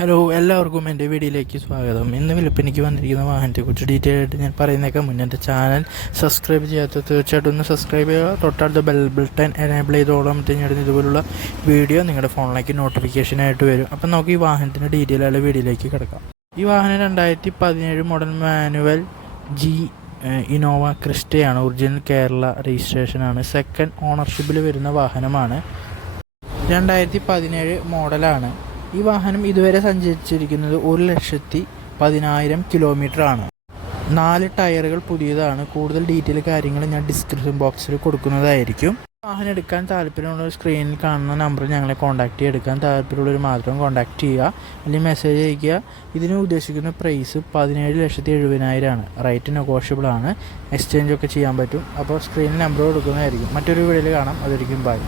Hello, എല്ലാവർക്കും എൻ്റെ വീഡിയോയിലേക്ക് സ്വാഗതം. ഇന്ന് വിൽപ്പനയ്ക്ക് വന്നിരിക്കുന്ന വാഹനത്തെക്കുറിച്ച് ഡീറ്റെയിൽ ആയിട്ട് ഞാൻ പറയുന്നേക്കാം. മുന്നേ എൻ്റെ ചാനൽ സബ്സ്ക്രൈബ് ചെയ്യാത്ത തീർച്ചയായിട്ടും ഒന്ന് സബ്സ്ക്രൈബ് ചെയ്യുക. തൊട്ടടുത്ത ബെൽ ബട്ടൺ എനേബിൾ ചെയ്തോളാം. ഞാൻ ഇതുപോലുള്ള വീഡിയോ നിങ്ങളുടെ ഫോണിലേക്ക് നോട്ടിഫിക്കേഷനായിട്ട് വരും. അപ്പം നമുക്ക് ഈ വാഹനത്തിൻ്റെ ഡീറ്റെയിൽ ആയുള്ള വീഡിയോയിലേക്ക് കിടക്കാം. ഈ വാഹനം 2017 മോഡൽ മാനുവൽ ജി ഇനോവ ക്രിസ്റ്റയാണ്. ഒറിജിനൽ കേരള രജിസ്ട്രേഷനാണ്. സെക്കൻഡ് ഓണർഷിപ്പിൽ വരുന്ന വാഹനമാണ്. 2017 മോഡലാണ്. ഈ വാഹനം ഇതുവരെ സഞ്ചരിച്ചിരിക്കുന്നത് 1,10,000 കിലോമീറ്ററാണ്. 4 ടയറുകൾ പുതിയതാണ്. കൂടുതൽ ഡീറ്റെയിൽ കാര്യങ്ങൾ ഞാൻ ഡിസ്ക്രിപ്ഷൻ ബോക്സിൽ കൊടുക്കുന്നതായിരിക്കും. വാഹനം എടുക്കാൻ താല്പര്യമുള്ള സ്ക്രീനിൽ കാണുന്ന നമ്പർ ഞങ്ങളെ കോൺടാക്റ്റ് ചെയ്യുക. എടുക്കാൻ താല്പര്യമുള്ളവർ മാത്രം കോൺടാക്റ്റ് ചെയ്യുക, അല്ലെങ്കിൽ മെസ്സേജ് അയയ്ക്കുക. ഇതിന് ഉദ്ദേശിക്കുന്ന പ്രൈസ് 17,70,000 ആണ്. റേറ്റ് നെഗോഷ്യബിൾ ആണ്. എക്സ്ചേഞ്ച് ഒക്കെ ചെയ്യാൻ പറ്റും. അപ്പോൾ സ്ക്രീനിൽ നമ്പർ കൊടുക്കുന്നതായിരിക്കും. മറ്റൊരു വീഡിയോയിൽ കാണാം. അതായിരിക്കും ബൈ.